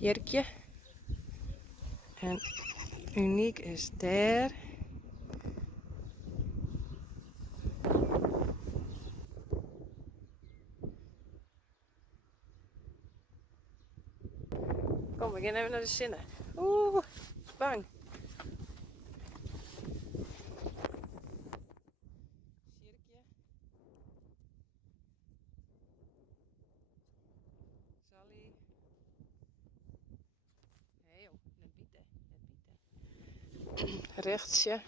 Pierkje. En uniek is daar. Kom, we gaan even naar de zinnen. Oeh, bang. Sjerkje. Sally. Hé joh, net bieten, net bieten. Rechtsje.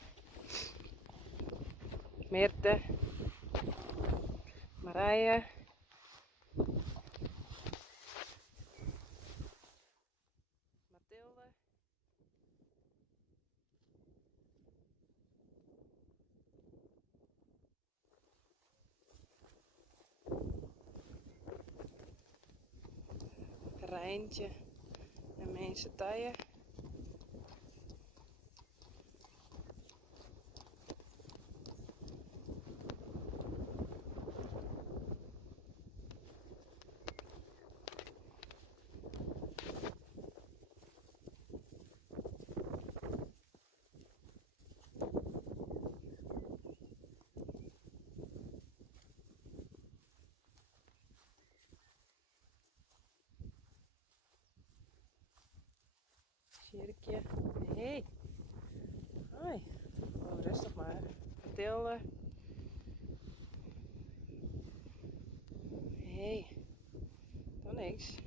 Meerte. Marije. Mathilde. Rijntje en mensen tijen. Sjerkje. Hé. Hoi. Oh, rustig maar. Mathilde. Hé. Doe niks.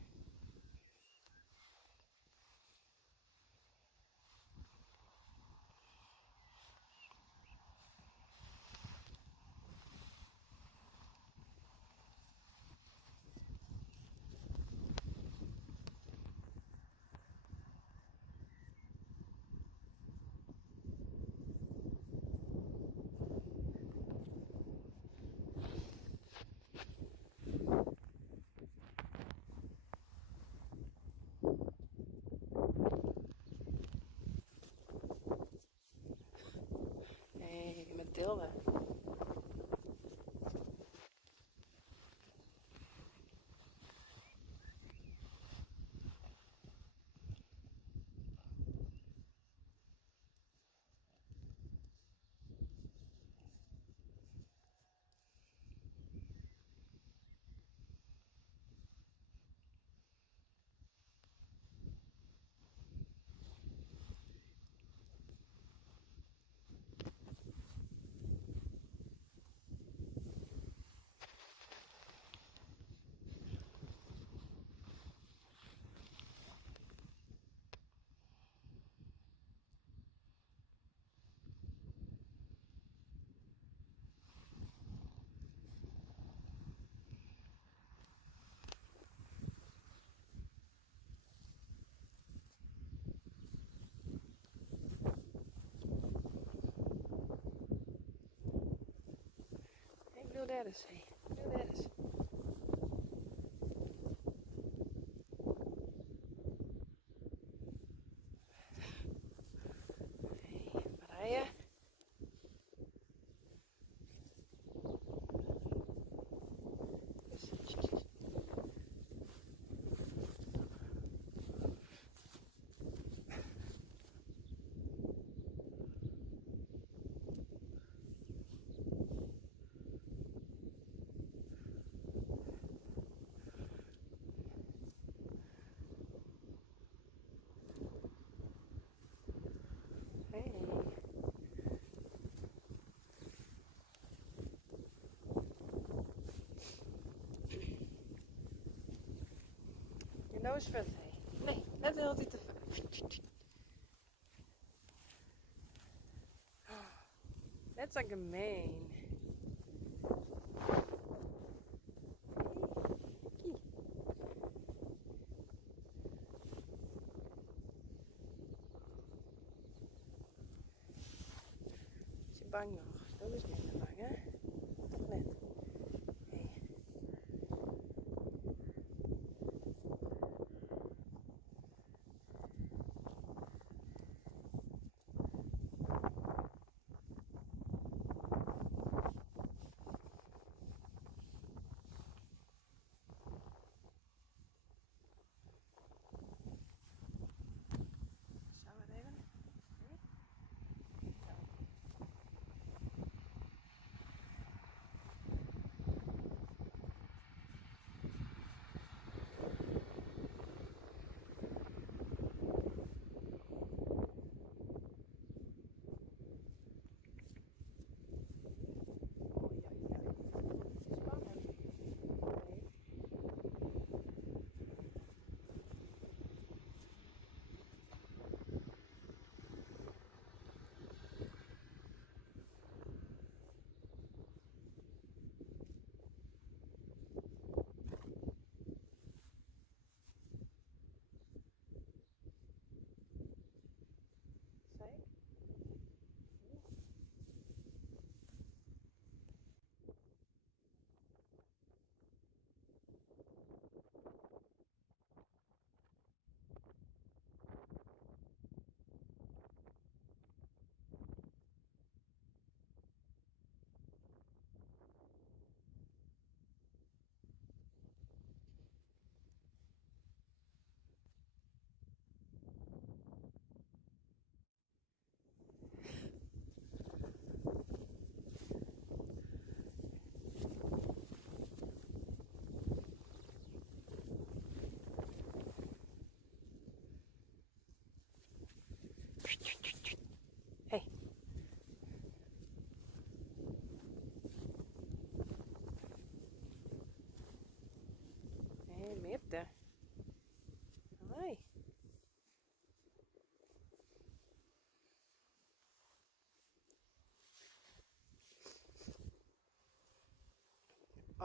Hé, Mathilde. Ik bedoel daar eens. Hé. Ik bedoel daar eens. Hé, Marije. Hey. Je neus vet, hé. Nee, net heel te ver. Net zo gemeen. Kie. Is je bang nog? Dat is niet meer bang, hè? Toch net. Hey.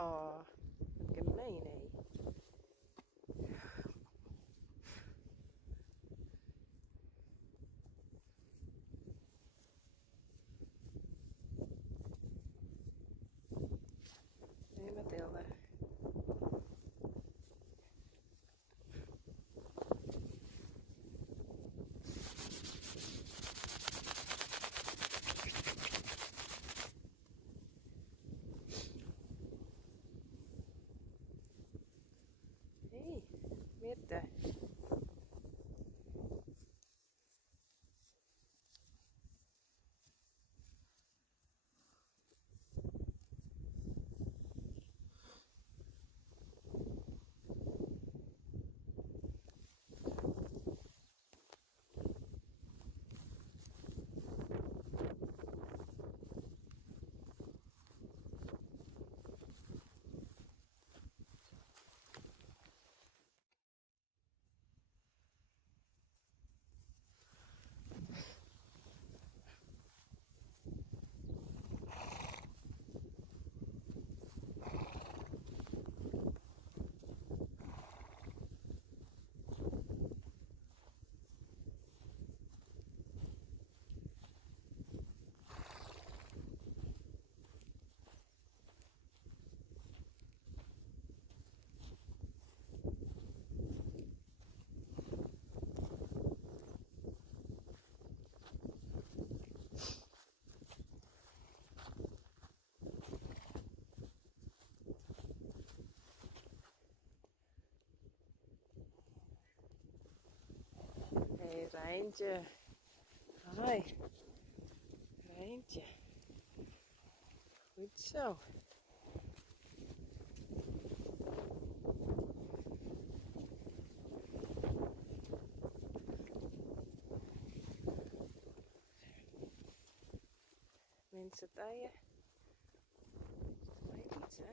Oh, wat gemeen, hé. Nee, Mathilde. Hé, Mirte. Hé, Rijntje. Hoi. Rijntje. Goed zo. Mensen taaien. Dat is iets, hè?